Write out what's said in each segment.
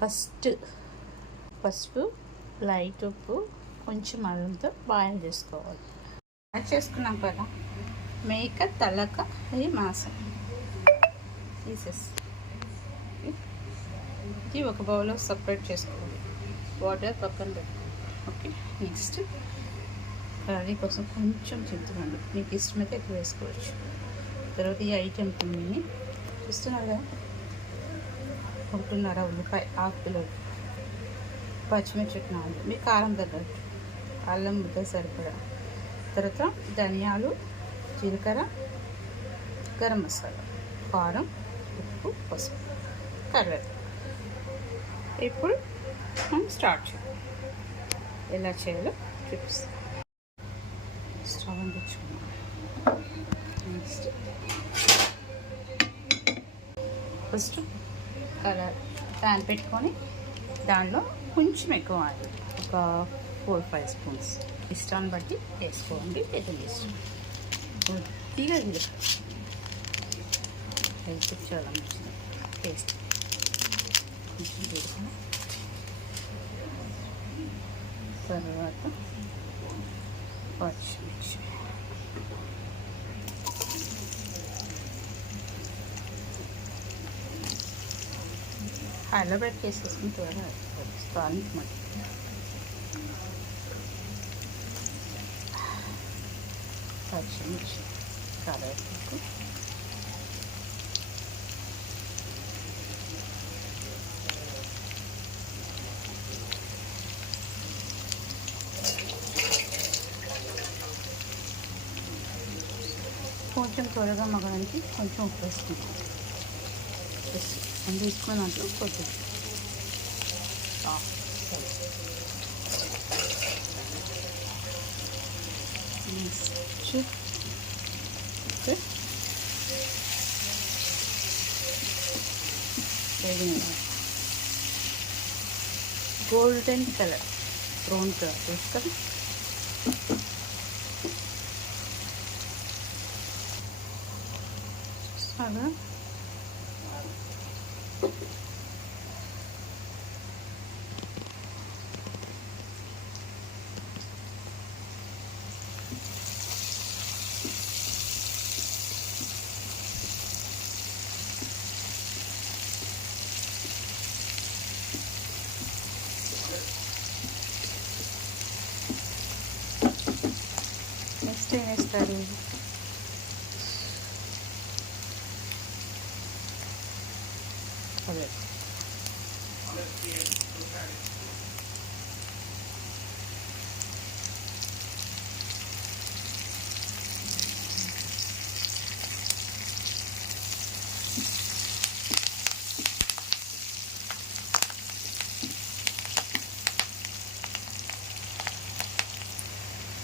First పసుపు, light ఉప్పు, కొంచెం అల్లంతో బాయిల్ చేసుకోవాలి. యాడ్ చేసుకున్నాం కదా మేక తలక అది మాసం పీసెస్ ఇది ఒక బౌల్లో సపరేట్ చేసుకోవాలి. వాటర్ పక్కన పెట్టుకోవాలి. ఓకే, నెక్స్ట్ కర్రీ కోసం కొంచెం చింతపండు మీకు ఇష్టమైతే ఎక్కువ వేసుకోవచ్చు. తర్వాత ఈ ఐటెం కొన్ని చూస్తున్నారు కదా, 1.5 ఉల్లిపాయ, 1/2 కిలో పచ్చిమిర్చి 4, మీ కారం తగ్గట్టు, అల్లం ముద్ద సరిపడా, తర్వాత ధనియాలు, జీలకర్ర, గరం మసాలా, కారం, ఉప్పు, పసుపు, కరివేపాకు. ఇప్పుడు మనం స్టార్ట్ చేయాలి. ఎలా చేయాలో టిప్స్. స్టవ్ అందించుకున్నాం. నెక్స్ట్ ఫస్ట్ కలర్ ప్యాన్ పెట్టుకొని దానిలో కొంచెం ఎక్కువ ఆయిల్, ఒక 4-5 స్పూన్స్ ఇష్టాన్ని బట్టి వేసుకోండి. పెద్దలు ఇష్టం. కొద్దిగా జీలకర్ర, హెల్త్ చాలా మంచిది, టేస్ట్. కొంచెం జీలకర్ర, తర్వాత పచ్చిమిర్చి, హైలో పెట్టి వేసేసుకుని త్వరగా స్థానిక మట్టి, పచ్చిమిర్చి, కరివేపాకు, కొంచెం త్వరగా మగడానికి కొంచెం ఉప్పు వేసుకుంటాం. అని తీసుకున్న దాంట్లో కొద్దిగా గోల్డెన్ కలర్, బ్రౌన్ కలర్ వేసుకొని అలా నెక్స్ట్ ఏం వేస్తారు? అదే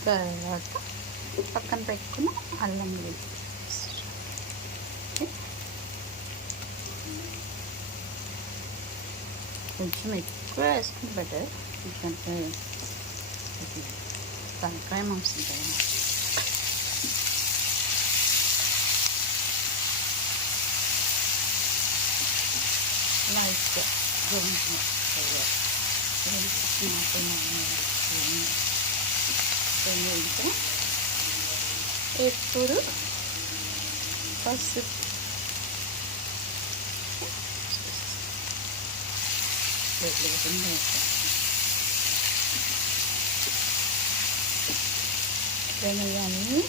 తర్వాత పక్కన పెట్టుకున్న అల్లం వెల్లుల్లి కొంచెం ఎక్కువ వేసుకుని బెటర్, ఎందుకంటే తలకాయ మాంసం కదా. లైట్గా ఇప్పుడు పసుపు, ధనియాన్ని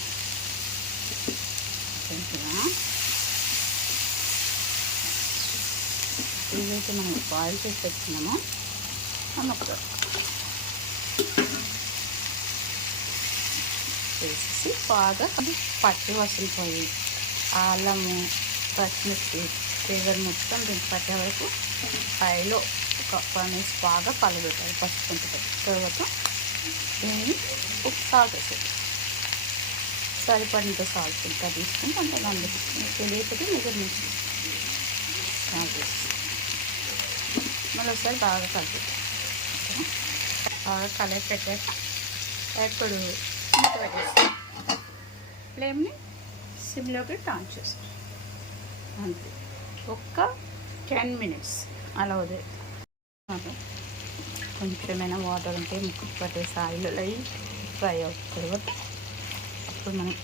ఇవైతే మనం బాయిల్ చేసి పెట్టుకున్నాము అన్నప్పుడు వేసేసి బాగా పచ్చి వాసన పోయి అల్లము, పచ్చిమిర్చి ఫ్లేవర్ మొత్తం దీనికి పట్టే వరకు హైలో ఒక 1 minute బాగా కలబెట్టాలి పసుపు. తర్వాత దీన్ని సాల్ట్ వేసేది, సరిపడినంత సాల్ట్ ఇంకా తీసుకుని కొంత దాన్ని తెలియకపోతే మెజర్మెంట్ మళ్ళీ ఒకసారి బాగా కలిపి బాగా కలిపి పెట్టాక ఇప్పుడు మూత పెట్టేసి ఫ్లేమ్ని సిమ్లోకి టర్న్ చేస్తాం. అంతే, ఒక్క 10 minutes అలా వదిలేదు. కొంచెమైనా వాటర్ ఉంటే ముక్కకు పట్టేసి ఆయిల్ లైట్ ఫ్రై అవుతుంది తర్వాత అప్పుడు మనం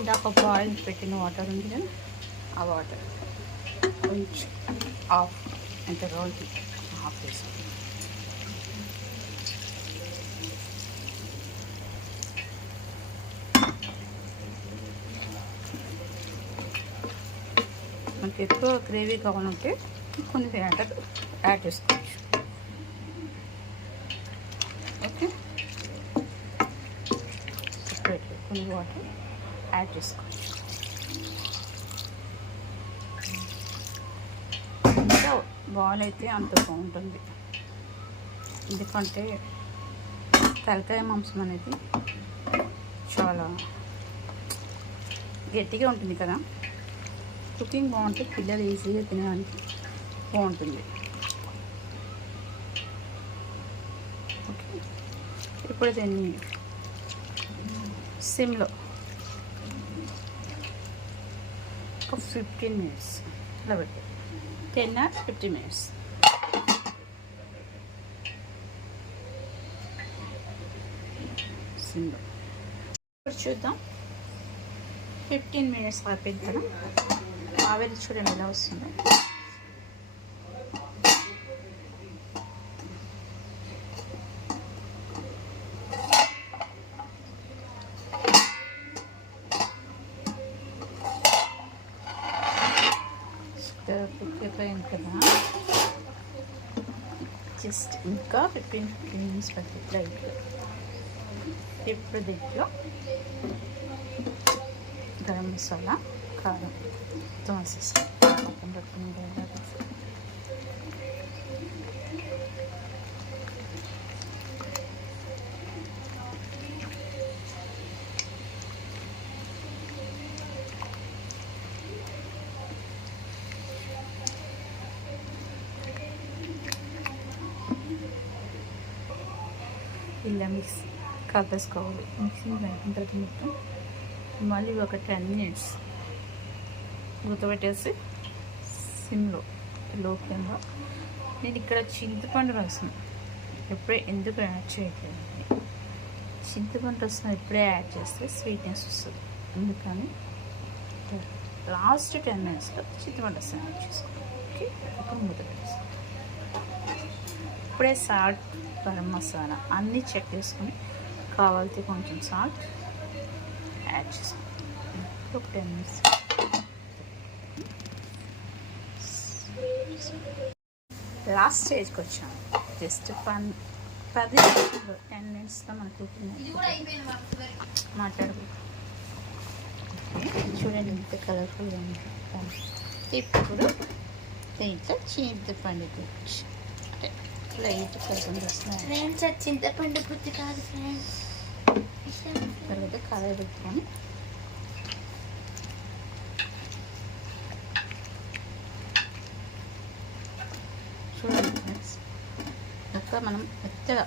ఇందాక బాయిల్ పెట్టిన వాటర్ ఉంది కదా ఆ వాటర్ కొంచెం ఆఫ్ ఎంత రోజు ఆఫ్ చేసాం. మనకి ఎక్కువ గ్రేవీ కావాలంటే కొన్ని వాటర్ యాడ్ చేసుకోవచ్చు. ఓకే, సపరేట్ కొన్ని వాటర్ యాడ్ చేసుకోవచ్చు. ఇంకా బాయిల్ అయితే అంత బాగుంటుంది, ఎందుకంటే తలకాయ మాంసం అనేది చాలా గట్టిగా ఉంటుంది కదా. కుకింగ్ బాగుంటే పిల్లలు ఈజీగా తినడానికి బాగుంటుంది. ఓకే, ఇప్పుడు దీన్ని సిమ్లో ఒక 15 minutes ఇలా పెట్టి 10 or 15 minutes సిమ్లో. ఇప్పుడు చూద్దాం 15 minutes అయిపోయింది కదా. ఆవిరి చూడండి ఎలా వస్తుందో. కదా జస్ట్ ఇంకా 15 minutes పడుతుంది లైట్గా. ఇప్పుడు దీంట్లో గరం మసాలా, కారం వేసేస్తాం. పక్కన పెట్టుకుని ఇలా మిక్స్ కలిపేసుకోవాలి. మిక్సింగ్ అయిన తర్వాత మొత్తం మళ్ళీ ఒక 10 minutes గుర్తుపెట్టేసి సిమ్లో లో ఫ్లేమ్లో. నేను ఇక్కడ చింతపండు రసం ఎప్పుడే ఎందుకు యాడ్ చేయట్లేదు, చింతపండు రసం ఎప్పుడే యాడ్ చేస్తే స్వీట్నెస్ వస్తుంది. అందుకని లాస్ట్ 10 minutesలో చింతపండు రసం యాడ్ చేసుకోండి. ఓకే, ఒక మూత పెట్టేసుకోండి. ఇప్పుడే సాల్ట్, గరం మసాలా అన్నీ చెక్ చేసుకొని కావాలితే కొంచెం సాల్ట్ యాడ్ చేసుకోండి. ఒక 10 minutes. లాస్ట్ స్టేజ్కి వచ్చాము. జస్ట్ 10 minutesలో మనకు మాట్లాడుకో. చూడండి ఎంత కలర్ఫుల్గా ఉంటుంది. ఇప్పుడు దీంట్లో చింతపండు గుజ్జు అంటే లైట్ కలర్ వస్తున్నాయి. చింతపండు గుజ్జు కాదు ఫ్రెండ్స్. తర్వాత కలర్ పెట్టుకొని చూడండి ఫ్రెండ్స్, ఇంకా మనం మెత్తగా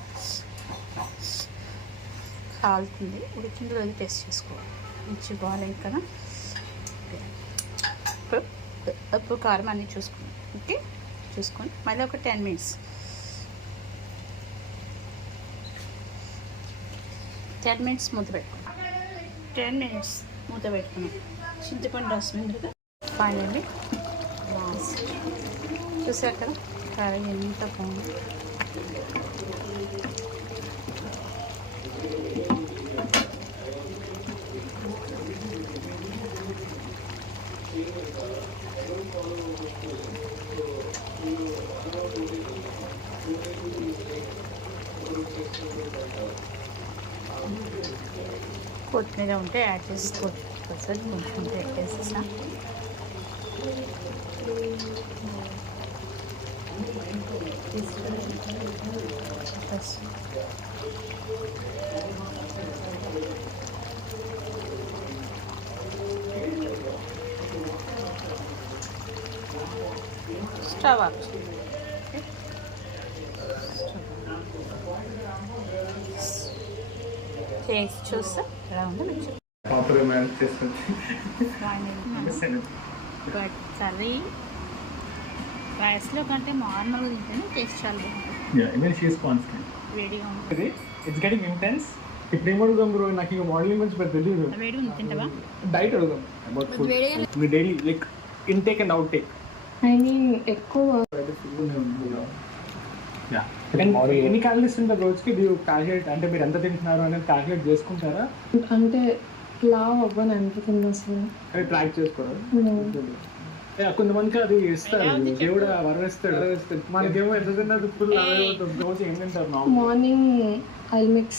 కాలుతుంది, ఉడికిందో అది టేస్ట్ చేసుకోవాలి. మంచి బాగాలేదు కదా. ఇప్పుడు కారం అన్నీ చూసుకున్నాం. ఓకే, చూసుకొని మళ్ళీ ఒక 10 minutes 10 minutes మూత పెట్టుకున్నాం. 10 minutes మూత పెట్టుకున్నాం. చింతపండు రసం ఎందుకు ఫైనల్లీ లాస్ట్ చూసారు కదా కర్రీ ఎంత బాగుంది. కొత్తిమీర ఉంటే యాడ్ చేసుకోవచ్చు. కొంచెం ఉంటే వేసేసా. స్టవ్ ఆఫ్ చేసి చూస్తే ఎలా ఉందో పాపరే మ్యారేజ్ చేస్తుంది. బట్ కర్రీ రైస్లో కంటే నార్మల్గా తింటేనే టేస్ట్ చాలా బాగుంటుంది. Even she is constant. వేడిగా ఉంటుంది. It's getting intense. ఇప్పుడు ఏం అడుగుదాం బ్రో, నాకు ఇక మోడలింగ్ గురించి పెద్ద తెలియదు. వేడిగా ఉంది, తింటావా? డైట్ అడుగుదాం about food. Me daily like intake and out take. I mean ఎక్కువ ఎన్ని క్యాలరీస్ ఉంటారు రోజుకి? మీరు క్యాల్కులేట్ అంటే మీరు ఎంత తింటున్నారు అనేది క్యాల్కులేట్ చేసుకుంటారా? అంటే లావ్ అవ్వని అనుకుంటుంది అసలు. అది ట్రాక్ చేసుకోరా? కొంతమందికి అది ఇస్తారు, దేవుడు వరం ఇస్తాడు. మనకేమో ఎంత తిన్నది ఫుల్ రోజు ఏం తింటారు? Morning I mix